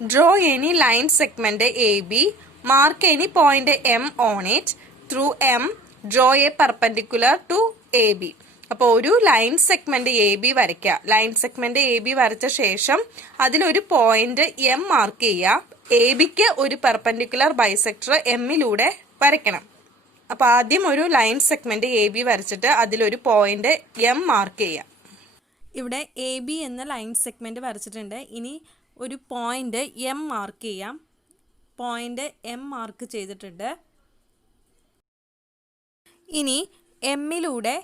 Draw any line segment AB, mark any point M on it. Through M, draw a perpendicular to AB. അപ്പോൾ ഒരു line segment A B വരയ്ക്കുക. Line segment A B വരച്ച ശേഷം അതിലൊരു point M mark ചെയ്യുക. A ബിക്ക് ഒരു perpendicular bisector എമ്മിലൂടെ വരയ്ക്കണം. അപ്പോൾ ആദ്യം ഒരു ലൈൻ സെഗ്മെന്റ് എ ബി വരച്ചിട്ട് അതിലൊരു പോയിന്റ് എം മാർക്ക് ചെയ്യുക. ഇവിടെ എ ബി എന്ന ലൈൻ സെഗ്മെന്റ് വരച്ചിട്ടുണ്ട്. ഇനി ഒരു പോയിന്റ് എം മാർക്ക് ചെയ്യാം. പോയിന്റ് എം മാർക്ക് ചെയ്തിട്ടുണ്ട്. ഇനി എമ്മിലൂടെ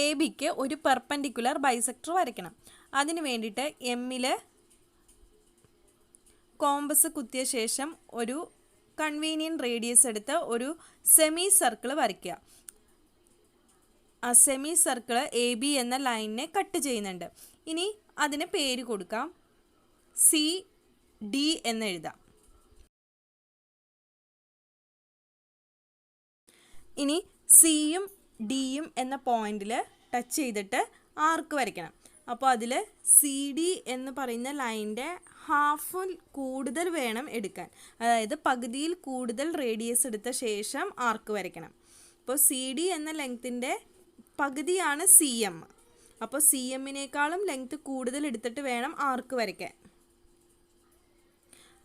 എ ബിക്ക് ഒരു പെർപെൻഡിക്കുലർ ബൈസെക്ടർ വരയ്ക്കണം. അതിന് വേണ്ടിയിട്ട് എമ്മിൽ കോമ്പസ് കുത്തിയ ശേഷം ഒരു കൺവീനിയൻറ്റ് റേഡിയസ് എടുത്ത് ഒരു സെമി സർക്കിൾ വരയ്ക്കുക. ആ സെമി സർക്കിൾ എ ബി എന്ന ലൈനിനെ കട്ട് ചെയ്യുന്നുണ്ട്. ഇനി അതിന് പേര് കൊടുക്കാം. സി ഡി എന്നെഴുതാം. ഇനി സിയും ഡിയും എന്ന പോയിന്റിൽ ടച്ച് ചെയ്തിട്ട് ആർക്ക് വരയ്ക്കണം. അപ്പോൾ അതിൽ സി ഡി എന്ന് പറയുന്ന ലൈനിൻ്റെ ഹാഫിൽ കൂടുതൽ വേണം എടുക്കാൻ. അതായത് പകുതിയിൽ കൂടുതൽ റേഡിയസ് എടുത്ത ശേഷം ആർക്ക് വരയ്ക്കണം. അപ്പോൾ സി ഡി എന്ന ലെങ്ത്തിൻ്റെ പകുതിയാണ് സി എം. അപ്പോൾ സി എമ്മിനേക്കാളും ലെങ്ത്ത് കൂടുതൽ എടുത്തിട്ട് വേണം ആർക്ക് വരയ്ക്കാൻ.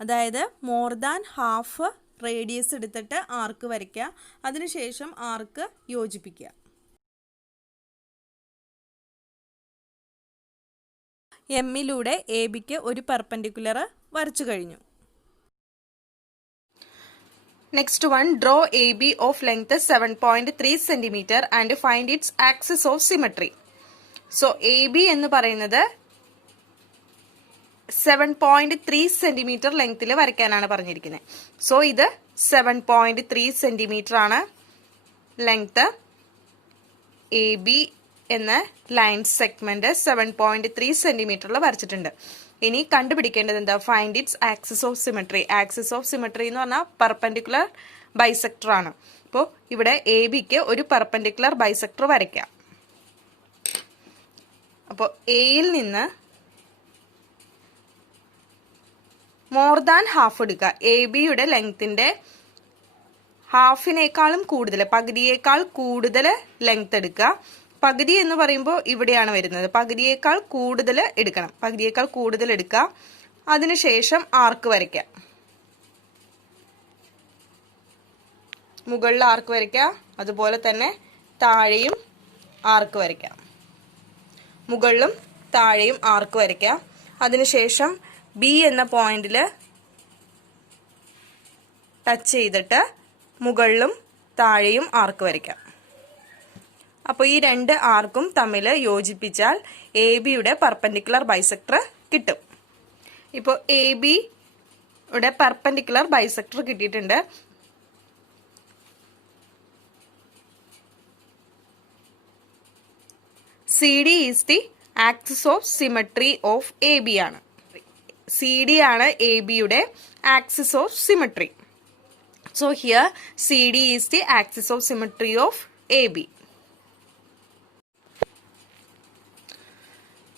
അതായത് മോർ ദാൻ ഹാഫ് റേഡിയസ് എടുത്തിട്ട് ആർക്ക് വരയ്ക്കുക. അതിനുശേഷം ആർക്ക് യോജിപ്പിക്കുക. എമ്മിലൂടെ എ ബിക്ക് ഒരു പെർപെൻഡിക്കുലർ വരച്ചു കഴിഞ്ഞു. Next one, draw A B of length 7.3 cm and find it's axis of symmetry. So A B എന്ന് പറയുന്നത് 7.3 cm ലെങ്ത്തിൽ വരയ്ക്കാനാണ് പറഞ്ഞിരിക്കുന്നത്. സോ ഇത് 7.3 cm ആണ് ലെങ്ത്. എ ബി എന്ന ലൈൻ സെഗ്മെന്റ് 7.3 cm വരച്ചിട്ടുണ്ട്. ഇനി കണ്ടുപിടിക്കേണ്ടത് എന്താ? Find it's axis of symmetry. Axis of symmetry എന്ന് പറഞ്ഞാൽ പെർപെൻഡിക്കുലർ ബൈസെക്ടർ ആണ്. അപ്പോൾ ഇവിടെ എ ബിക്ക് ഒരു പെർപെൻഡിക്കുലർ ബൈസെക്ടർ വരയ്ക്കാം. അപ്പോൾ എയിൽ നിന്ന് മോർ ദാൻ ഹാഫ് എടുക്കുക. എ ബിയുടെ ലെങ്ത്തിന്റെ ഹാഫിനേക്കാളും കൂടുതൽ, പകുതിയേക്കാൾ കൂടുതൽ ലെങ്ത് എടുക്കുക. പകുതി എന്ന് പറയുമ്പോൾ ഇവിടെയാണ് വരുന്നത്. പകുതിയേക്കാൾ കൂടുതൽ എടുക്കണം. പകുതിയേക്കാൾ കൂടുതൽ എടുക്കുക. അതിനുശേഷം ആർക്ക് വരയ്ക്കാം. മുകളിൽ ആർക്ക് വരയ്ക്കുക. അതുപോലെ തന്നെ താഴെയും ആർക്ക് വരയ്ക്കാം. മുകളിലും താഴെയും ആർക്ക് വരയ്ക്കാം. അതിനുശേഷം ബി എന്ന പോയിന്റിൽ ടച്ച് ചെയ്തിട്ട് മുകളിലും താഴെയും ആർക്ക് വരയ്ക്കാം. അപ്പോൾ ഈ രണ്ട് ആർക്കും തമ്മിൽ യോജിപ്പിച്ചാൽ എ ബിയുടെ പെർപെൻഡിക്കുലർ ബൈസെക്ടർ കിട്ടും. ഇപ്പോൾ എ ബിയുടെ പെർപെൻഡിക്കുലർ ബൈസെക്ടർ കിട്ടിയിട്ടുണ്ട്. C D is the axis of symmetry of A B ആണ്. സി ഡി ആണ് എ ബിയുടെ axis of symmetry. So here C D is the axis of symmetry of A B.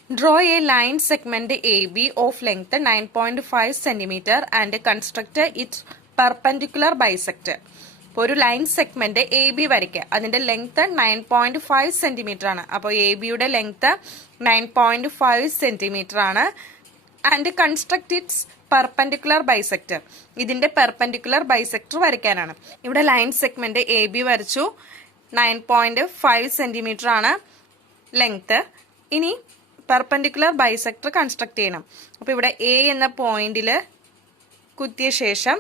Draw a line segment AB of length 9.5 cm and construct its perpendicular bisector. ഇപ്പോൾ ഒരു line segment A B വരയ്ക്കുക. അതിന്റെ length 9.5 cm ആണ്. അപ്പോൾ A ബിയുടെ length 9.5 cm ആണ്. And construct it's perpendicular bisector. ഇതിന്റെ perpendicular bisector വരയ്ക്കാനാണ്. ഇവിടെ ലൈൻ സെഗ്മെന്റ് എ ബി വരച്ചു. 9.5 cm ആണ് ലെങ്ത്. ഇനി പെർപെൻഡിക്കുലർ ബൈസെക്ടർ കൺസ്ട്രക്ട് ചെയ്യണം. അപ്പോൾ ഇവിടെ എ എന്ന പോയിന്റിൽ കുത്തിയ ശേഷം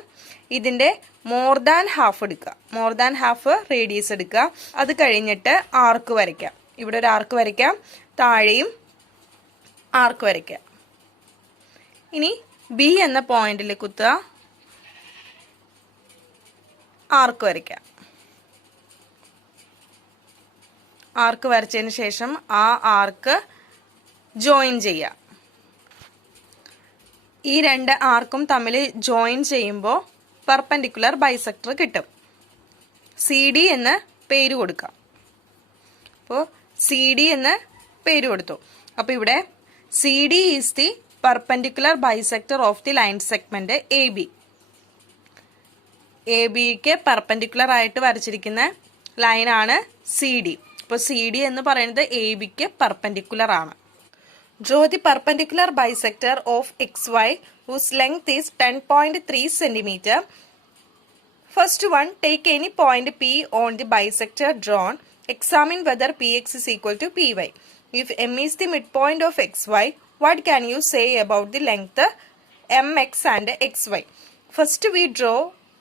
ഇതിന്റെ മോർ ദാൻ ഹാഫ് എടുക്കുക. മോർ ദാൻ ഹാഫ് റേഡിയസ് എടുക്കുക. അത് കഴിഞ്ഞിട്ട് ആർക്ക് വരയ്ക്കാം. ഇവിടെ ഒരു ആർക്ക് വരയ്ക്കാം. താഴെയും ആർക്ക് വരയ്ക്കാം. ഇനി ബി എന്ന പോയിന്റിൽ കുത്തുക. ആർക്ക് വരയ്ക്കാം. ആർക്ക് വരച്ചതിന് ശേഷം ആ ആർക്ക് ജോയിൻ ചെയ്യുക. ഈ രണ്ട് ആർക്കും തമ്മിൽ ജോയിൻ ചെയ്യുമ്പോൾ പെർപെൻഡിക്കുലർ ബൈസെക്ടർ കിട്ടും. സി ഡി എന്ന് പേര് കൊടുക്കാം. അപ്പോൾ സി ഡി എന്ന് പേര് കൊടുത്തു. അപ്പോൾ ഇവിടെ C D is the perpendicular bisector of the line segment AB. ABക്ക് പെർപെൻഡിക്കുലർ ആയിട്ട് വരച്ചിരിക്കുന്ന ലൈനാണ് CD. അപ്പോൾ CD എന്ന് പറയുന്നത് ABക്ക് പെർപെൻഡിക്കുലർ ആണ്. Draw the perpendicular bisector of XY whose length is 10.3 cm. First one, take any point P on the bisector drawn. Examine whether Px is equal to Py. If M is the midpoint of XY, what can you say about the length Mx and XY? First we draw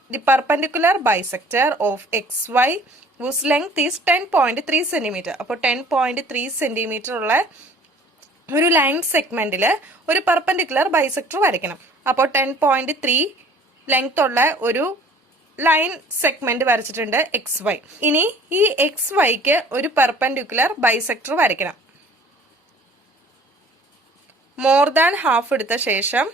the perpendicular bisector of XY whose length is 10.3 cm. അപ്പോൾ 10.3 cm ഉള്ള ഒരു line സെഗ്മെന്റിൽ ഒരു perpendicular bisector വരയ്ക്കണം. അപ്പോൾ 10.3 length ഉള്ള ഒരു line segment വരച്ചിട്ടുണ്ട് XY. ഇനി ഈ XYക്ക് ഒരു പെർപെൻഡിക്കുലർ ബൈസെക്ടർ വരയ്ക്കണം. മോർ ദാൻ ഹാഫ് എടുത്ത ശേഷം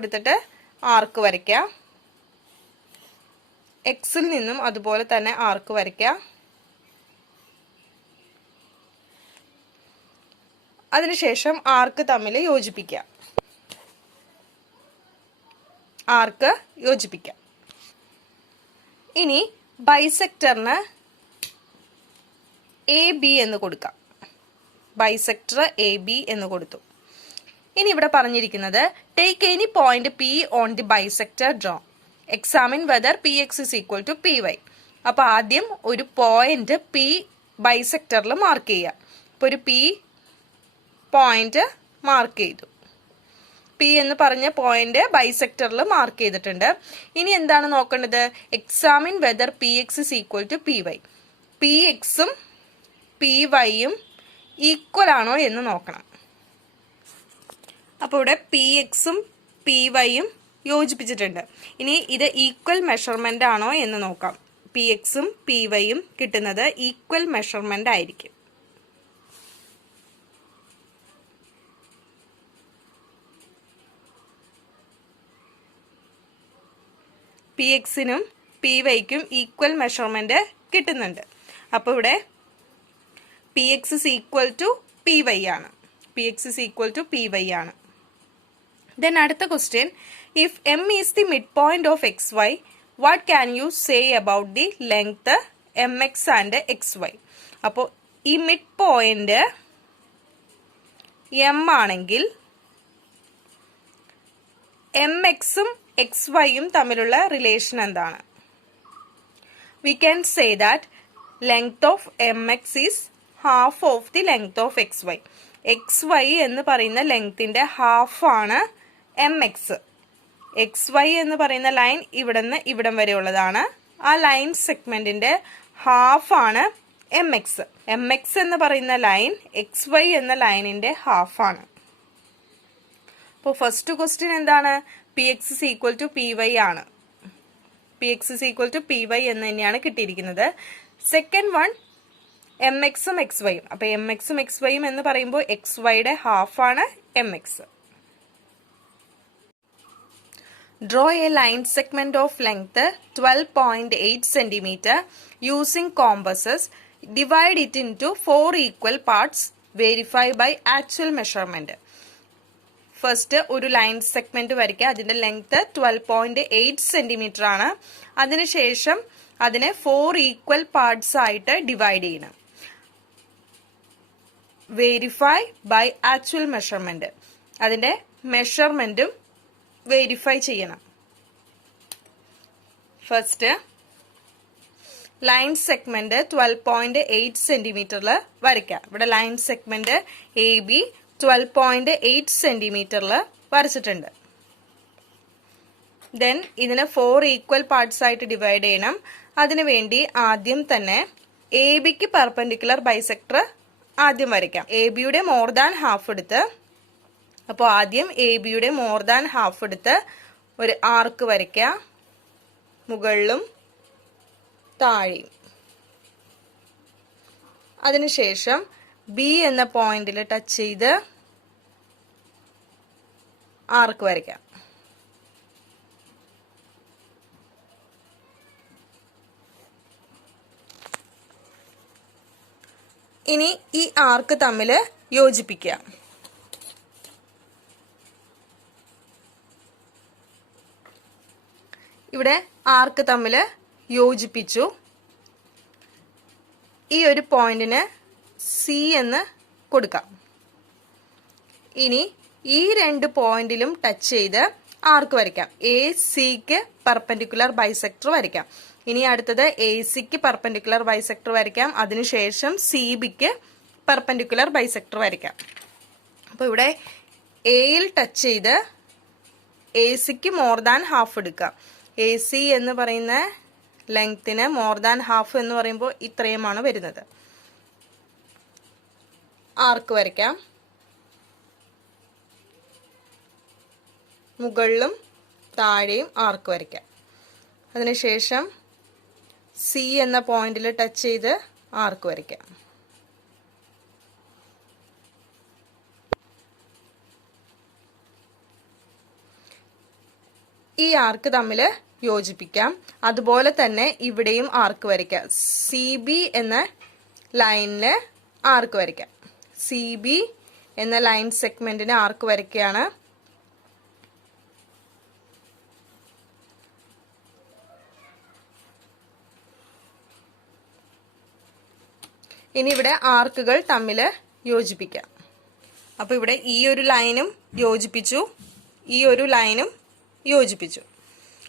എടുത്തിട്ട് ആർക്ക് വരയ്ക്കുക. എക്സിൽ നിന്നും അതുപോലെ തന്നെ ആർക്ക് വരയ്ക്കുക. അതിനുശേഷം ആർക്ക് തമ്മിൽ യോജിപ്പിക്കുക. ഇനി ബൈസെക്ടറിന് AB എന്ന് കൊടുക്കാം. ബൈസെക്ടർ AB എന്ന് കൊടുത്തു. ഇനി ഇവിടെ പറഞ്ഞിരിക്കുന്നത് take any point P on the bisector draw. Examine whether Px is equal to Py. അപ്പൊ ആദ്യം ഒരു പോയിന്റ് P ബൈസെക്ടറിൽ മാർക്ക് ചെയ്യുക. ഇപ്പൊ ഒരു P പോയിന്റ് മാർക്ക് ചെയ്തു. P എന്ന് പറഞ്ഞ പോയിന്റ് ബൈസെക്ടറിൽ മാർക്ക് ചെയ്തിട്ടുണ്ട്. ഇനി എന്താണ് നോക്കേണ്ടത്? Examine whether Px is equal to Py. Pxഉം Pyയും ഈക്വൽ ആണോ എന്ന് നോക്കണം. അപ്പോൾ ഇവിടെ Pxഉം Pyയും യോജിപ്പിച്ചിട്ടുണ്ട്. ഇനി ഇത് ഈക്വൽ മെഷർമെന്റ് ആണോ എന്ന് നോക്കാം. Pxഉം Pyയും കിട്ടുന്നത് ഈക്വൽ മെഷർമെന്റ് ആയിരിക്കും. Pxനും Pyക്കും ഈക്വൽ മെഷർമെന്റ് കിട്ടുന്നുണ്ട്. അപ്പോൾ ഇവിടെ Px is equal to Py ആണ്. Then അടുത്ത question, if M is the midpoint of XY, what can you say about the length Mx and XY? അപ്പോൾ ഈ മിഡ് പോയിന്റ് M ആണെങ്കിൽ Mxഉം XYയും തമ്മിലുള്ള റിലേഷൻ എന്താണ്? We can say that length of Mx is half of the length of XY. XY എന്ന് പറയുന്ന ലെങ്ത്തിന്റെ half ആണ് Mx. XY എന്ന് പറയുന്ന ലൈൻ ഇവിടെ നിന്ന് ഇവിടം വരെ ഉള്ളതാണ്. ആ ലൈൻ സെഗ്മെന്റിന്റെ ഹാഫ് ആണ് Mx. Mx എന്ന് പറയുന്ന ലൈൻ XY എന്ന ലൈനിന്റെ ഹാഫ് ആണ്. അപ്പോൾ ഫസ്റ്റ് ക്വസ്റ്റ്യൻ എന്താണ്? Px is equal to Py ആണ്. Px is equal to Py എന്ന് തന്നെയാണ് കിട്ടിയിരിക്കുന്നത്. സെക്കൻഡ് വൺ Mxഉം XYയും. അപ്പോൾ Mxഉം XYയും എന്ന് പറയുമ്പോൾ XYയുടെ ഹാഫ് ആണ് Mx. Draw a line segment of length 12.8 cm using compasses. Divide it into 4 equal parts. Verify by actual measurement. First ഒരു ലൈൻ സെഗ്മെന്റ് വരയ്ക്കുക. അതിന്റെ ലെങ്ത് 12.8 സെന്റിമീറ്റർ ആണ്. അതിനുശേഷം അതിനെ 4 ഈക്വൽ പാർട്സ് ആയിട്ട് ഡിവൈഡ് ചെയ്യണം. Verify by actual measurement. അതിന്റെ മെഷർമെന്റും വെരിഫൈ ചെയ്യണം. ഫസ്റ്റ് ലൈൻ സെഗ്മെന്റ് 12.8 സെന്റിമീറ്ററിൽ വരയ്ക്കാം. ഇവിടെ ലൈൻ സെഗ്മെന്റ് AB 12.8 സെന്റിമീറ്ററിൽ വരച്ചിട്ടുണ്ട്. ദെൻ ഇതിനെ 4 ഈക്വൽ പാർട്സ് ആയിട്ട് ഡിവൈഡ് ചെയ്യണം. അതിനുവേണ്ടി ആദ്യം തന്നെ ABക്ക് പെർപെൻഡിക്കുലർ ബൈസെക്ടർ ആദ്യം വരയ്ക്കാം. ABയുടെ മോർ ദാൻ ഹാഫ് എടുത്ത്, അപ്പോൾ ആദ്യം ABയുടെ മോർ ദാൻ ഹാഫ് എടുത്ത് ഒരു ആർക്ക് വരയ്ക്കുക, മുകളിലും താഴെയും. അതിനുശേഷം B എന്ന പോയിന്റിൽ ടച്ച് ചെയ്ത് ആർക്ക് വരയ്ക്കാം. ഇനി ഈ ആർക്ക് തമ്മിൽ യോജിപ്പിക്കുക. ഇവിടെ ആർക്ക് തമ്മിൽ യോജിപ്പിച്ചു. ഈ ഒരു പോയിന്റിന് സി എന്ന് കൊടുക്കാം. ഇനി ഈ രണ്ട് പോയിന്റിലും ടച്ച് ചെയ്ത് ആർക്ക് വരയ്ക്കാം. എ സിക്ക് പെർപെൻഡിക്കുലർ ബൈസെക്ടർ വരയ്ക്കാം. ഇനി അടുത്തത് എ സിക്ക് പെർപെൻഡിക്കുലർ ബൈസെക്ടർ വരയ്ക്കാം. അതിനുശേഷം സി ബിക്ക് പെർപെൻഡിക്കുലർ ബൈസെക്ടർ വരയ്ക്കാം. അപ്പോൾ ഇവിടെ എയിൽ ടച്ച് ചെയ്ത് എ സിക്ക് മോർ ദാൻ ഹാഫ് എടുക്കാം. എ സി എന്ന് പറയുന്ന ലെങ്ത്തിന് മോർ ദാൻ ഹാഫ് എന്ന് പറയുമ്പോൾ ഇത്രയുമാണ് വരുന്നത്. ആർക്ക് വരയ്ക്കാം. മുകളിലും താഴെയും ആർക്ക് വരയ്ക്കാം. അതിനുശേഷം സി എന്ന പോയിന്റിൽ ടച്ച് ചെയ്ത് ആർക്ക് വരയ്ക്കാം. ഈ ആർക്ക് തമ്മിൽ യോജിപ്പിക്കാം. അതുപോലെ തന്നെ ഇവിടെയും ആർക്ക് വരയ്ക്കാം. സി ബി എന്ന ലൈനിൽ ആർക്ക് വരയ്ക്കാം. സി ബി എന്ന ലൈൻ സെഗ്മെന്റിന് ആർക്ക് വരയ്ക്കുകയാണ്. ഇനി ഇവിടെ ആർക്കുകൾ തമ്മിൽ യോജിപ്പിക്കാം. അപ്പോൾ ഇവിടെ ഈ ഒരു ലൈനും യോജിപ്പിച്ചു, ഈ ഒരു ലൈനും യോജിപ്പിച്ചു.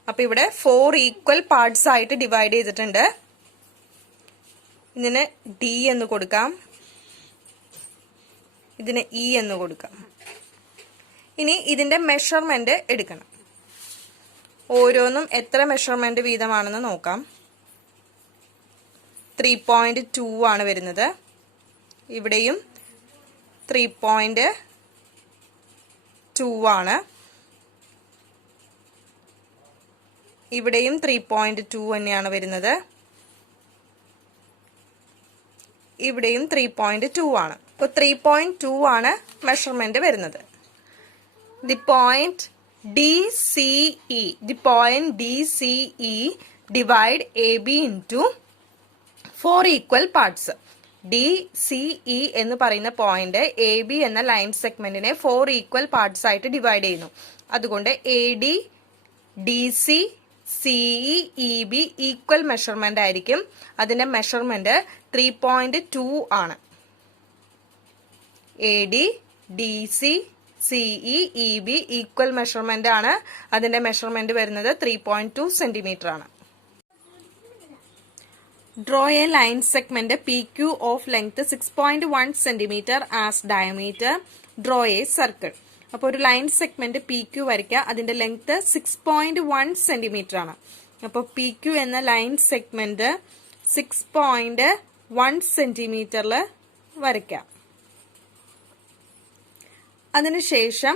അപ്പോൾ ഇവിടെ 4 ഈക്വൽ പാർട്സ് ആയിട്ട് ഡിവൈഡ് ചെയ്തിട്ടുണ്ട്. ഇതിന് ഡി എന്ന് കൊടുക്കാം, ഇതിന് ഇ എന്ന് കൊടുക്കാം. ഇനി ഇതിന്റെ മെഷർമെന്റ് എടുക്കണം. ഓരോന്നും എത്ര മെഷർമെന്റ് വീതമാണെന്ന് നോക്കാം. 3.2 ആണ് വരുന്നത്. ഇവിടെയും 3.2 ആണ്. ഇവിടെയും 3.2 തന്നെയാണ് വരുന്നത്. ഇവിടെയും 3.2 ആണ്. അപ്പോൾ 3.2 ആണ് മെഷർമെന്റ് വരുന്നത്. The point DCE divide AB into 4 equal parts. DCE എന്ന് പറയുന്ന പോയിന്റ് AB എന്ന ലൈൻ സെഗ്മെന്റിനെ 4 ഈക്വൽ പാർട്സ് ആയിട്ട് ഡിവൈഡ് ചെയ്യുന്നു. അതുകൊണ്ട് AD, DC, CE, EB equal measurement ആയിരിക്കും. അതിന്റെ മെഷർമെന്റ് 3.2 ആണ്. AD, DC, CE, EB equal measurement ആണ്. അതിന്റെ മെഷർമെന്റ് വരുന്നത് 3.2 സെന്റിമീറ്റർ ആണ്. Draw a line segment PQ of length 6.1 cm as diameter. Draw a circle. അപ്പോൾ ഒരു ലൈൻ സെഗ്മെന്റ് PQ വരയ്ക്കുക. അതിന്റെ ലെങ്ത് 6.1 സെന്റിമീറ്റർ ആണ്. അപ്പോൾ PQ എന്ന ലൈൻ സെഗ്മെന്റ് 6.1 സെന്റിമീറ്ററിൽ വരയ്ക്കാം. അതിനുശേഷം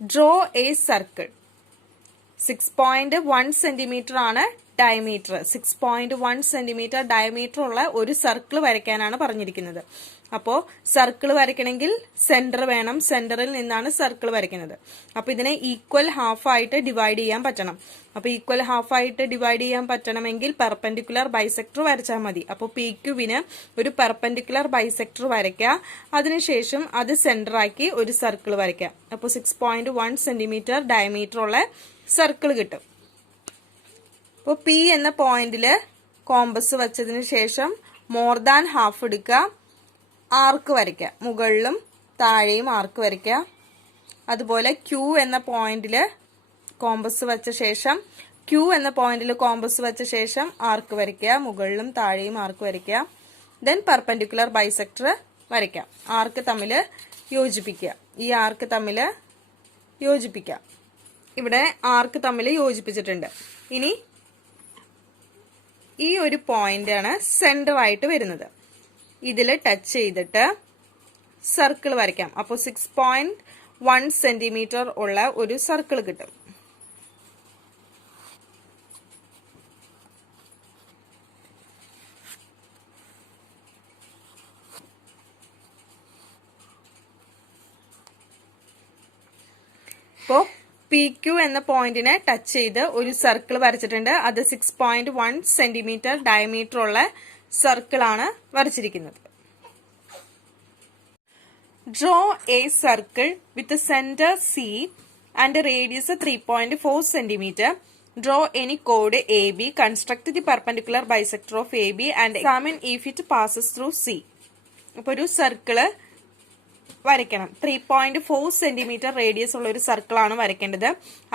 ഡ്രോ എ സർക്കിൾ. 6.1 സെന്റിമീറ്റർ ആണ് ഡയമീറ്റർ. 6.1 സെന്റിമീറ്റർ ഡയമീറ്റർ ഉള്ള ഒരു സർക്കിൾ വരയ്ക്കാനാണ് പറഞ്ഞിരിക്കുന്നത്. അപ്പോൾ സർക്കിൾ വരയ്ക്കണമെങ്കിൽ സെന്റർ വേണം. സെന്ററിൽ നിന്നാണ് സർക്കിൾ വരയ്ക്കുന്നത്. അപ്പോൾ ഇതിനെ ഈക്വൽ ഹാഫ് ആയിട്ട് ഡിവൈഡ് ചെയ്യാൻ പറ്റണം. അപ്പോൾ ഈക്വൽ ഹാഫ് ആയിട്ട് ഡിവൈഡ് ചെയ്യാൻ പറ്റണമെങ്കിൽ പെർപെൻഡിക്കുലർ ബൈസെക്ടർ വരച്ചാൽ മതി. അപ്പോൾ PQവിന് ഒരു പെർപെൻഡിക്കുലർ ബൈസെക്ടർ വരയ്ക്കുക. അതിനുശേഷം അത് സെന്റർ ആക്കി ഒരു സർക്കിൾ വരയ്ക്കുക. അപ്പോൾ 6.1 സെന്റിമീറ്റർ ഡയമീറ്റർ ഉള്ള സർക്കിൾ കിട്ടും. അപ്പോൾ P എന്ന പോയിന്റിൽ കോമ്പസ് വെച്ചതിന് ശേഷം മോർ ദാൻ ഹാഫ് എടുക്കുക. ആർക്ക് വരയ്ക്കുക. മുകളിലും താഴെയും ആർക്ക് വരയ്ക്കുക. അതുപോലെ Q എന്ന പോയിന്റിൽ കോമ്പസ് വെച്ച ശേഷം ആർക്ക് വരയ്ക്കുക. മുകളിലും താഴെയും ആർക്ക് വരയ്ക്കുക. ദെൻ പെർപെൻഡിക്കുലർ ബൈസെക്ടർ വരയ്ക്കാം. ആർക്ക് തമ്മിൽ യോജിപ്പിക്കുക. ഈ ആർക്ക് തമ്മിൽ യോജിപ്പിക്കുക. ഇവിടെ ആർക്ക് തമ്മിൽ യോജിപ്പിച്ചിട്ടുണ്ട്. ഇനി ഈ ഒരു പോയിന്റ് ആണ് സെന്റർ ആയിട്ട് വരുന്നത്. ഇതിൽ ടച്ച് ചെയ്തിട്ട് സർക്കിൾ വരയ്ക്കാം. അപ്പോൾ 6.1 സെന്റിമീറ്റർ ഉള്ള ഒരു സർക്കിൾ കിട്ടും. അപ്പോൾ PQ എന്ന പോയിന്റിനെ ടച്ച് ചെയ്ത് ഒരു സർക്കിൾ വരച്ചിട്ടുണ്ട്. അത് 6.1 സെന്റിമീറ്റർ ഡയമീറ്റർ ഉള്ള സർക്കിൾ ആണ് വരച്ചിരിക്കുന്നത്. Draw a circle with centre C and radius 3.4 centimetre. Draw any chord AB, construct the perpendicular bisector of AB and examine if it passes through C. അപ്പോൾ ഒരു circle വരയ്ക്കണം. 3.4 centimetre radius ഉള്ള ഒരു സർക്കിളാണ് വരയ്ക്കേണ്ടത്.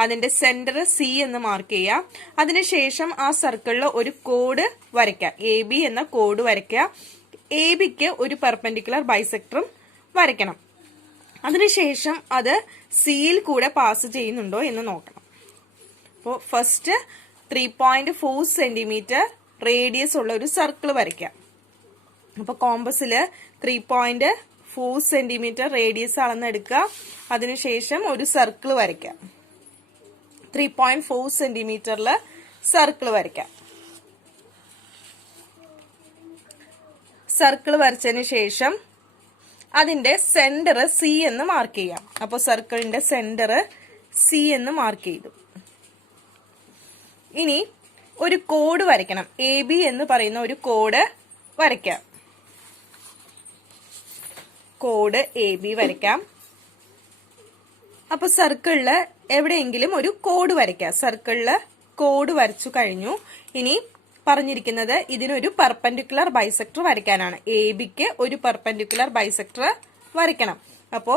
അതിന്റെ centre C എന്ന് mark ചെയ്യുക. അതിനുശേഷം ആ സർക്കിളിൽ ഒരു കോഡ് വരയ്ക്കുക. AB എന്ന കോഡ് വരയ്ക്കുക. ABക്ക് ഒരു പെർപെൻഡിക്കുലർ ബൈസെക്ടറും വരയ്ക്കണം. അതിനുശേഷം അത് സിയിൽ കൂടെ പാസ് ചെയ്യുന്നുണ്ടോ എന്ന് നോക്കണം. അപ്പോൾ ഫസ്റ്റ് 3.4 സെന്റിമീറ്റർ റേഡിയസ് ഉള്ള ഒരു സർക്കിൾ വരയ്ക്കാം. അപ്പൊ കോമ്പസില് 3.4 സെന്റിമീറ്റർ റേഡിയസ് അളന്നെടുക്കുക. അതിനുശേഷം ഒരു സർക്കിൾ വരയ്ക്കാം. 3.4 സെന്റിമീറ്ററിൽ സർക്കിൾ വരയ്ക്കാം. സർക്കിൾ വരച്ചതിന് ശേഷം അതിന്റെ സെന്റർ സി എന്ന് മാർക്ക് ചെയ്യാം. അപ്പോൾ സർക്കിളിന്റെ സെന്റർ സി എന്ന് മാർക്ക് ചെയ്തു. ഇനി ഒരു കോഡ് വരയ്ക്കണം. AB എന്ന് പറയുന്ന ഒരു കോഡ് വരയ്ക്കാം. കോഡ് AB വരയ്ക്കാം. അപ്പൊ സർക്കിളില് എവിടെയെങ്കിലും ഒരു കോഡ് വരയ്ക്കാം. സർക്കിളില് കോഡ് വരച്ചു കഴിഞ്ഞു. ഇനി പറഞ്ഞിരിക്കുന്നത് ഇതിനൊരു പെർപെൻഡിക്കുലർ ബൈസെക്ടർ വരയ്ക്കാനാണ്. ABക്ക് ഒരു പെർപെൻഡിക്കുലർ ബൈസെക്ടർ വരയ്ക്കണം. അപ്പോ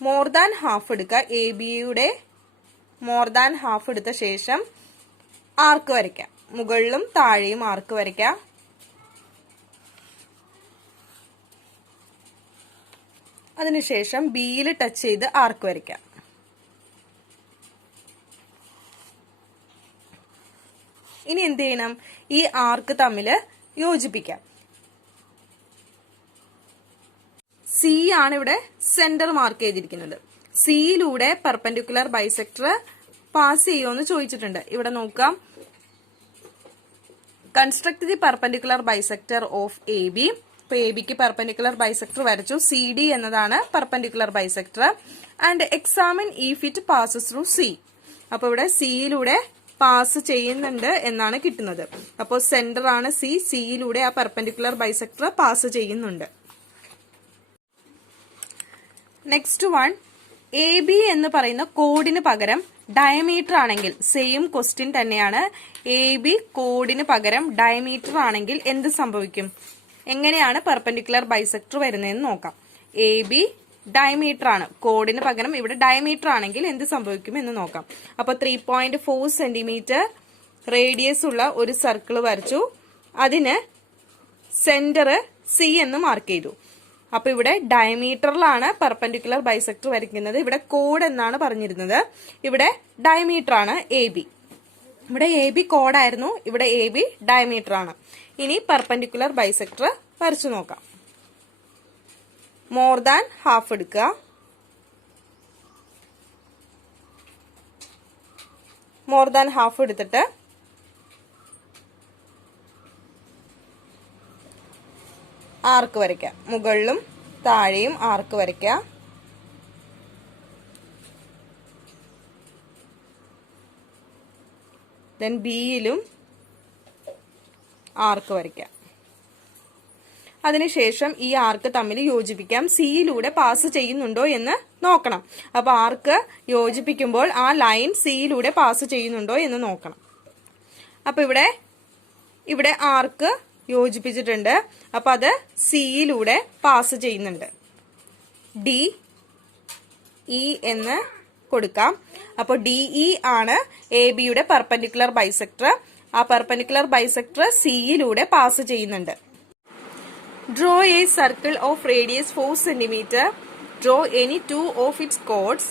മോർ ദാൻ ഹാഫ് എടുക്കുക. ABയുടെ മോർ ദാൻ ഹാഫ് എടുത്ത ശേഷം ആർക്ക് വരയ്ക്കാം. മുകളിലും താഴെയും ആർക്ക് വരയ്ക്കാം. അതിനുശേഷം ബിയിൽ ടച്ച് ചെയ്ത് ആർക്ക് വരയ്ക്കാം. ഇനി എന്ത് ചെയ്യണം? ഈ ആർക്ക് തമ്മിൽ യോജിപ്പിക്കാം. സി ആണ് ഇവിടെ സെന്റർ മാർക്ക് ചെയ്തിരിക്കുന്നത്. സിയിലൂടെ പെർപെൻഡിക്കുലർ ബൈസെക്ടർ പാസ് ചെയ്യുമെന്ന് ചോദിച്ചിട്ടുണ്ട്. ഇവിടെ നോക്കാം. Construct the perpendicular bisector of AB. ഇപ്പൊ ABക്ക് പെർപെൻഡിക്കുലർ ബൈസെക്ടർ വരച്ചു. CD എന്നതാണ് perpendicular bisector. And examine if it passes through C. അപ്പൊ ഇവിടെ സിയിലൂടെ പാസ് ചെയ്യുന്നുണ്ട് എന്നാണ് കിട്ടുന്നത്. അപ്പോൾ സെന്റർ ആണ് സി. സിയിലൂടെ ആ പെർപെൻഡിക്കുലർ ബൈസെക്ടർ പാസ് ചെയ്യുന്നുണ്ട്. നെക്സ്റ്റ് വൺ, AB എന്ന് പറയുന്ന കോഡിന് പകരം ഡയമീറ്റർ ആണെങ്കിൽ, സെയിം ക്വസ്റ്റ്യൻ തന്നെയാണ്. AB കോഡിന് പകരം ഡയമീറ്റർ ആണെങ്കിൽ എന്ത് സംഭവിക്കും? എങ്ങനെയാണ് പെർപെൻഡിക്കുലർ ബൈസെക്ടർ വരുന്നതെന്ന് നോക്കാം. AB ഡയമീറ്റർ ആണ്. കോഡിന് പകരം ഇവിടെ ഡയമീറ്റർ ആണെങ്കിൽ എന്ത് സംഭവിക്കും എന്ന് നോക്കാം. അപ്പൊ 3.4 സെന്റിമീറ്റർ റേഡിയസ് ഉള്ള ഒരു സർക്കിൾ വരച്ചു. അതിന് സെന്റർ സി എന്ന് മാർക്ക് ചെയ്തു. അപ്പൊ ഇവിടെ ഡയമീറ്ററിലാണ് പെർപെൻഡിക്കുലർ ബൈസെക്ടർ വരയ്ക്കുന്നത്. ഇവിടെ കോഡ് എന്നാണ് പറഞ്ഞിരുന്നത്. ഇവിടെ ഡയമീറ്റർ ആണ് AB. ഇവിടെ AB കോഡായിരുന്നു. ഇവിടെ AB ഡയമീറ്റർ ആണ്. ഇനി പെർപെൻഡിക്കുലർ ബൈസെക്ടർ വരച്ചു നോക്കാം. മോർ ദാൻ ഹാഫ് എടുക്കുക. മോർ ദാൻ ഹാഫ് എടുത്തിട്ട് ആർക്ക് വരയ്ക്കാം. മുകളിലും താഴെയും ആർക്ക് വരയ്ക്കാം. ദെൻ ബിയിലും ആർക്ക് വരയ്ക്കാം. അതിനുശേഷം ഈ ആർക്ക് തമ്മിൽ യോജിപ്പിക്കാം. സിയിലൂടെ പാസ് ചെയ്യുന്നുണ്ടോ എന്ന് നോക്കണം. അപ്പൊ ആർക്ക് യോജിപ്പിക്കുമ്പോൾ ആ ലൈൻ സിയിലൂടെ പാസ് ചെയ്യുന്നുണ്ടോ എന്ന് നോക്കണം. അപ്പൊ ഇവിടെ ആർക്ക് യോജിപ്പിച്ചിട്ടുണ്ട്. അപ്പൊ അത് സിയിലൂടെ പാസ് ചെയ്യുന്നുണ്ട്. DE എന്ന് കൊടുക്കാം. അപ്പോൾ DE ആണ് ABയുടെ പെർപെൻഡിക്കുലർ ബൈസെക്ടർ. ആ പെർപെൻഡിക്കുലർ ബൈസെക്ടർ സിയിലൂടെ പാസ് ചെയ്യുന്നുണ്ട്. Draw a circle of radius 4 cm. Draw any two of its chords.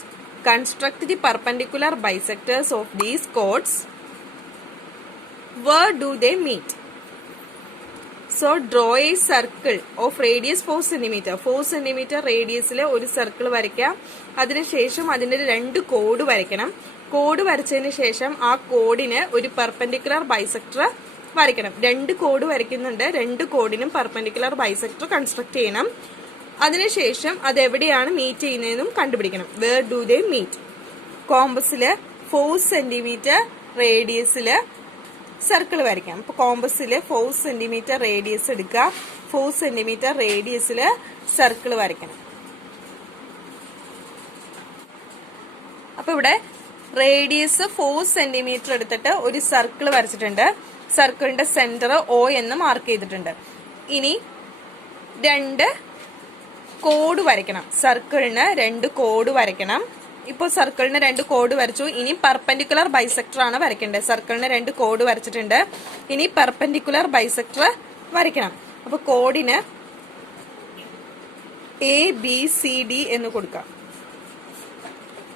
Construct the perpendicular bisectors of these chords. Where do they meet? So draw a circle of radius 4 cm. 4 cm റേഡിയസിലെ ഒരു circle വരയ്ക്കാം. അതിനുശേഷം അതിന്റെ രണ്ട് code വരയ്ക്കണം. Code വരച്ചതിന് ശേഷം ആ കോഡിന് ഒരു പെർപെൻഡിക്കുലർ ബൈസെക്ടർ വരയ്ക്കണം. രണ്ട് കോഡ് വരയ്ക്കുന്നുണ്ട്. രണ്ട് കോഡിനും പെർപെൻഡിക്കുലർ ബൈസെക്ടർ കൺസ്ട്രക്ട് ചെയ്യണം. അതിനുശേഷം അത് എവിടെയാണ് മീറ്റ് ചെയ്യുന്നതെന്നും കണ്ടുപിടിക്കണം. Where do they meet? കോമ്പസില് 4 സെന്റിമീറ്റർ റേഡിയസില് സർക്കിൾ വരയ്ക്കാം. അപ്പൊ കോമ്പസില് 4 സെന്റിമീറ്റർ റേഡിയസ് എടുക്കുക. 4 സെന്റിമീറ്റർ റേഡിയസില് സർക്കിൾ വരയ്ക്കണം. അപ്പൊ ഇവിടെ റേഡിയസ് 4 സെന്റിമീറ്റർ എടുത്തിട്ട് ഒരു സർക്കിൾ വരച്ചിട്ടുണ്ട്. സർക്കിളിന്റെ സെന്റർ O എന്ന് മാർക്ക് ചെയ്തിട്ടുണ്ട്. ഇനി 2 കോഡ് വരയ്ക്കണം. സർക്കിളിന് 2 കോഡ് വരയ്ക്കണം. ഇപ്പോൾ സർക്കിളിന് 2 കോഡ് വരച്ചു. ഇനി പെർപെൻഡിക്കുലർ ബൈസെക്ടർ ആണ് വരയ്ക്കേണ്ടത്. സർക്കിളിന് 2 കോഡ് വരച്ചിട്ടുണ്ട്. ഇനി പെർപെൻഡിക്കുലർ ബൈസെക്ടർ വരയ്ക്കണം. അപ്പൊ കോഡിന് ABCD എന്ന് കൊടുക്കാം.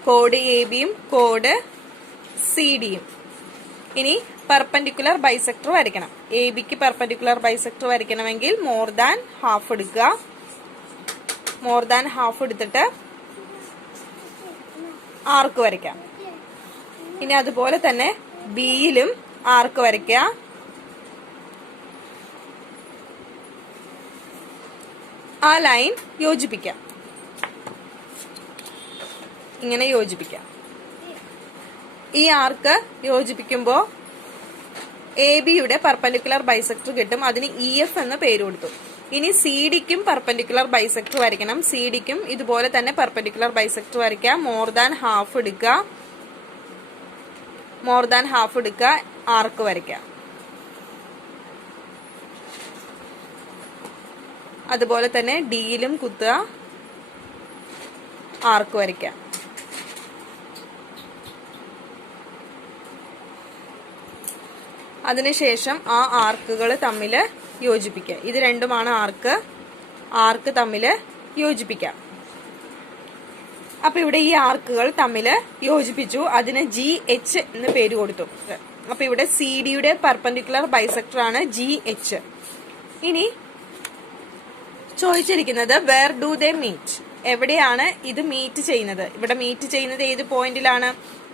കോഡ് ABയും കോഡ് CDയും. ഇനി പെർപെൻഡിക്കുലർ ബൈസെക്ടർ വരയ്ക്കണം. ABക്ക് പെർപെൻഡിക്കുലർ ബൈസെക്ടർ വരയ്ക്കണമെങ്കിൽ മോർ ദാൻ ഹാഫ് എടുക്കുക. മോർ ദാൻ ഹാഫ് എടുത്തിട്ട് ആർക്ക് വരയ്ക്കാം. ഇനി അതുപോലെ തന്നെ ബിയിലും ആർക്ക് വരയ്ക്കുക. ആ ലൈൻ യോജിപ്പിക്കാം. ഇങ്ങനെ യോജിപ്പിക്കാം. ഈ ആർക്ക് യോജിപ്പിക്കുമ്പോൾ ABയുടെ പെർപെൻഡിക്കുലർ ബൈസെക്ടർ കിട്ടും. അതിന് EF എന്ന പേര് കൊടുത്തു. ഇനി CDക്കും പെർപെൻഡിക്കുലർ ബൈസെക്ടർ വരയ്ക്കണം. CDക്കും ഇതുപോലെ തന്നെ പെർപെൻഡിക്കുലർ ബൈസെക്ടർ വരയ്ക്കാം. മോർ ദാൻ ഹാഫ് എടുക്കുക. മോർ ദാൻ ഹാഫ് എടുക്കുക. ആർക്ക് വരയ്ക്കാം. അതുപോലെ തന്നെ ഡിയിലും കുത്തുക. ആർക്ക് വരയ്ക്കാം. അതിനുശേഷം ആ ആർക്കുകൾ തമ്മിൽ യോജിപ്പിക്കുക. ഇത് രണ്ടുമാണ് ആർക്ക് തമ്മിൽ യോജിപ്പിക്കാം. അപ്പൊ ഇവിടെ ഈ ആർക്കുകൾ തമ്മിൽ യോജിപ്പിച്ചു. അതിന് GH എന്ന് പേര് കൊടുത്തു. അപ്പൊ ഇവിടെ CDയുടെ പെർപെൻഡിക്കുലർ ബൈസെക്ടർ ആണ് GH. ഇനി ചോദിച്ചിരിക്കുന്നത് വേർ ഡു ദേ മീറ്റ്, എവിടെയാണ് ഇത് മീറ്റ് ചെയ്യുന്നത്. ഇവിടെ മീറ്റ് ചെയ്യുന്നത് ഏത് പോയിന്റിലാണ്?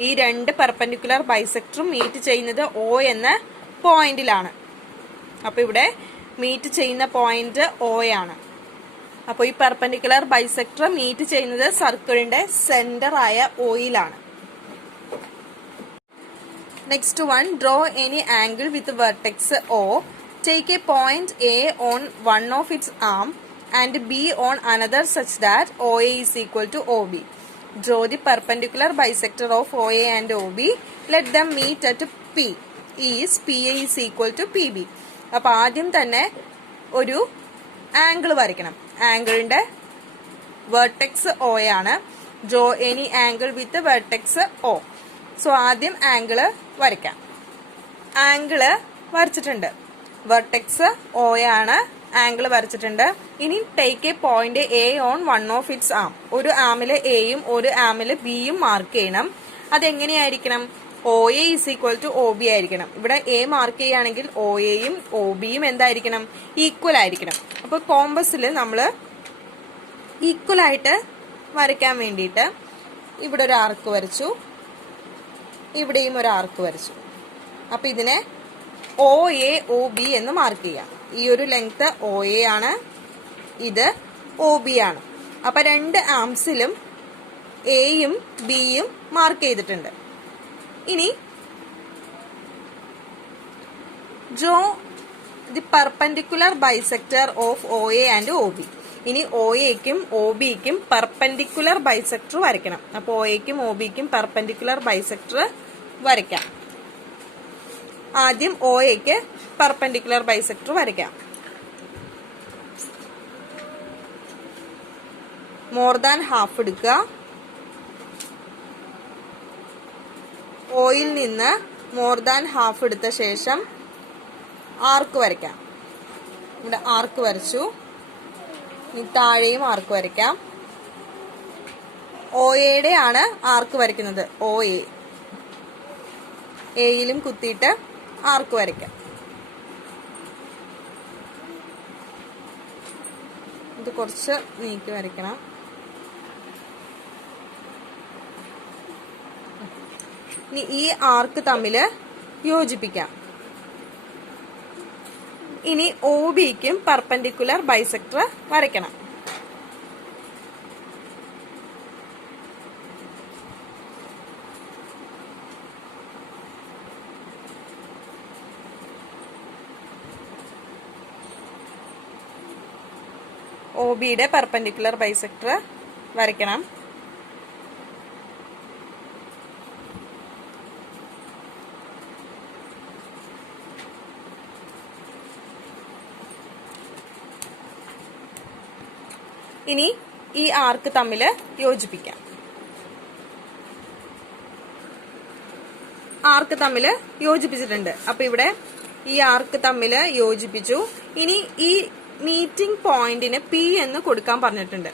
ഈ 2 പെർപെൻഡിക്കുലർ ബൈസെക്ടറും മീറ്റ് ചെയ്യുന്നത് O എന്ന പോയിന്റിലാണ്. അപ്പൊ ഇവിടെ മീറ്റ് ചെയ്യുന്ന പോയിന്റ് O ആണ്. അപ്പോൾ ഈ പെർപെൻഡിക്കുലർ ബൈസെക്ടർ മീറ്റ് ചെയ്യുന്നത് സർക്കിളിന്റെ സെന്റർ ആയ Oയിലാണ്. Next one, draw any angle with vertex O. Take a point A on one of its arm and B on another such that OA is equal to OB. Draw the perpendicular bisector of OA and OB. Let them meet at P. Is PA is equal to PB. അപ്പൊ ആദ്യം തന്നെ ഒരു angle വരയ്ക്കണം. ആംഗിളിന്റെ vertex O ആണ്. Draw any angle with vertex O. So ആദ്യം angle വരയ്ക്കാം. Angle വരച്ചിട്ടുണ്ട്. വെർട്ടെക്സ് O ആണ്. ആംഗിൾ വരച്ചിട്ടുണ്ട്. ഇനി take a point A on one of its arm. ഒരു ആമില് Aയും ഒരു ആമില് Bയും മാർക്ക് ചെയ്യണം. അതെങ്ങനെയായിരിക്കണം? OA is equal to OB ആയിരിക്കണം. ഇവിടെ A മാർക്ക് ചെയ്യുകയാണെങ്കിൽ OAയും OBയും എന്തായിരിക്കണം? ഈക്വൽ ആയിരിക്കണം. അപ്പൊ കോമ്പസിൽ നമ്മൾ ഈക്വൽ ആയിട്ട് വരയ്ക്കാൻ വേണ്ടിയിട്ട് ഇവിടെ ഒരു ആർക്ക് വരച്ചു, ഇവിടെയും ഒരു ആർക്ക് വരച്ചു. അപ്പൊ ഇതിനെ OA OB എന്ന് മാർക്ക് ചെയ്യാം. ഈ ഒരു ലെങ്ത് OA ആണ്, ഇത് OB ആണ്. അപ്പൊ 2 ആംസിലും Aയും Bയും മാർക്ക് ചെയ്തിട്ടുണ്ട്. ഇനി draw the perpendicular bisector of OA and OB. ഇനി OAക്കും OBക്കും പെർപെൻഡിക്കുലർ ബൈസെക്ടർ വരയ്ക്കണം. അപ്പോൾ OAക്കും OBക്കും പെർപെൻഡിക്കുലർ ബൈസെക്ടർ വരയ്ക്കാം. ആദ്യം OAക്ക് പെർപെൻഡിക്കുലർ ബൈസെക്ടർ വരയ്ക്കാം. മോർ ദാൻ ഹാഫ് എടുക്കുക. Oയിൽ നിന്ന് മോർ ദാൻ ഹാഫ് എടുത്ത ശേഷം ആർക്ക് വരയ്ക്കാം. ഇവിടെ ആർക്ക് വരച്ചു. ഇനി താഴെയും ആർക്ക് വരയ്ക്കാം. OAയുടെ ആണ് ആർക്ക് വരയ്ക്കുന്നത്. OA. Aയിലും കുത്തിയിട്ട് ആർക്ക് വരയ്ക്കാം. ഇത് കുറച്ച് നീക്കി വരയ്ക്കണം. ഇനി ഈ ആർക്ക് തമ്മിൽ യോജിപ്പിക്കാം. ഇനി OBക്കും പെർപെൻഡിക്കുലർ ബൈസെക്ടർ വരയ്ക്കണം. OBയുടെ പെർപെൻഡിക്കുലർ ബൈസെക്ടർ വരയ്ക്കണം. ഇനി ഈ ആർക്ക് തമ്മിൽ യോജിപ്പിക്കാം. ആർക്ക് തമ്മിൽ യോജിപ്പിച്ചിട്ടുണ്ട്. അപ്പൊ ഇവിടെ ഈ ആർക്ക് തമ്മിൽ യോജിപ്പിച്ചു. ഇനി ഈ മീറ്റിംഗ് പോയിന്റിന് പി എന്ന് കൊടുക്കാൻ പറഞ്ഞിട്ടുണ്ട്.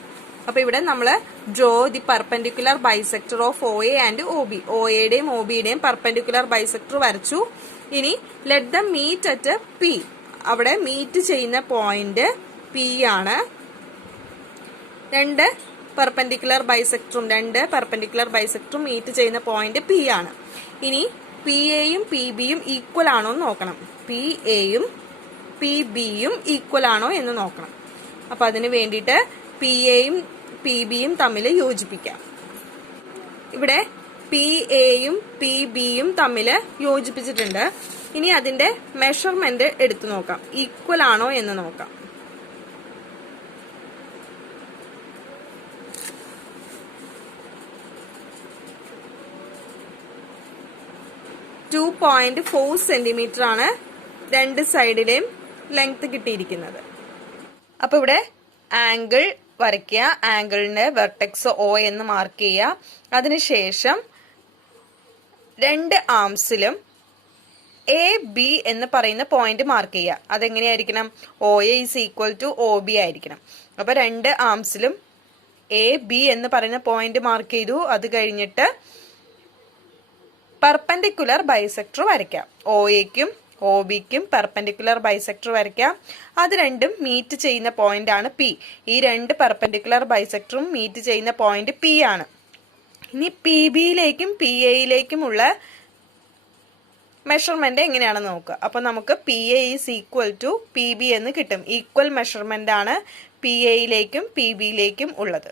അപ്പൊ ഇവിടെ നമ്മൾ draw the perpendicular bisector of O A and O B. O എയുടെയും ഒ ബിയുടെയും പെർപെൻഡിക്കുലർ ബൈസെക്ടർ വരച്ചു. ഇനി let them meet at P. അവിടെ മീറ്റ് ചെയ്യുന്ന പോയിന്റ് പി ആണ്. രണ്ട് പെർപെൻഡിക്കുലർ ബൈസെക്ടറും മീറ്റ് ചെയ്യുന്ന പോയിന്റ് പി ആണ്. ഇനി പി എയും പി ബിയും ഈക്വൽ ആണോ എന്ന് നോക്കണം. പി എയും പി ബിയും ഈക്വൽ ആണോ എന്ന് നോക്കണം. അപ്പൊ അതിന് വേണ്ടിയിട്ട് പി എയും പി ബിയും തമ്മിൽ യോജിപ്പിക്കാം. ഇവിടെ പി എയും പി ബിയും തമ്മിൽ യോജിപ്പിച്ചിട്ടുണ്ട്. ഇനി അതിന്റെ മെഷർമെന്റ് എടുത്തു നോക്കാം. ഈക്വൽ ആണോ എന്ന് നോക്കാം. .4 സെന്റിമീറ്റർ ആണ് രണ്ട് സൈഡിലെയും ലെങ്ത് കിട്ടിയിരിക്കുന്നത്. അപ്പൊ ഇവിടെ ആംഗിൾ വരയ്ക്കുക. ആംഗിളിന്റെ വെർട്ടെക്സ് ഒ എന്ന് മാർക്ക് ചെയ്യുക. അതിനുശേഷം രണ്ട് ആംസിലും എ ബി എന്ന് പറയുന്ന പോയിന്റ് മാർക്ക് ചെയ്യുക. അതെങ്ങനെയായിരിക്കണം? O A is equal to O B ആയിരിക്കണം. അപ്പൊ രണ്ട് ആംസിലും എ ബി എന്ന് പറയുന്ന പോയിന്റ് മാർക്ക് ചെയ്തു. അത് കഴിഞ്ഞിട്ട് പെർപെൻഡിക്കുലർ ബൈസെക്ടർ വരയ്ക്കാം. ഒ എക്കും ഒ ബിക്കും പെർപെൻഡിക്കുലർ ബൈസെക്ടർ വരയ്ക്കാം. അത് രണ്ടും മീറ്റ് ചെയ്യുന്ന പോയിന്റ് ആണ് പി. ഈ രണ്ട് പെർപെൻഡിക്കുലർ ബൈസെക്ടറും മീറ്റ് ചെയ്യുന്ന പോയിന്റ് പി ആണ്. ഇനി പി ബിയിലേക്കും പി എയിലേക്കും ഉള്ള മെഷർമെന്റ് എങ്ങനെയാണെന്ന് നോക്കുക. അപ്പൊ നമുക്ക് P A is equal to P B എന്ന് കിട്ടും. ഈക്വൽ മെഷർമെന്റ് ആണ് പി എയിലേക്കും പി ബിയിലേക്കും ഉള്ളത്.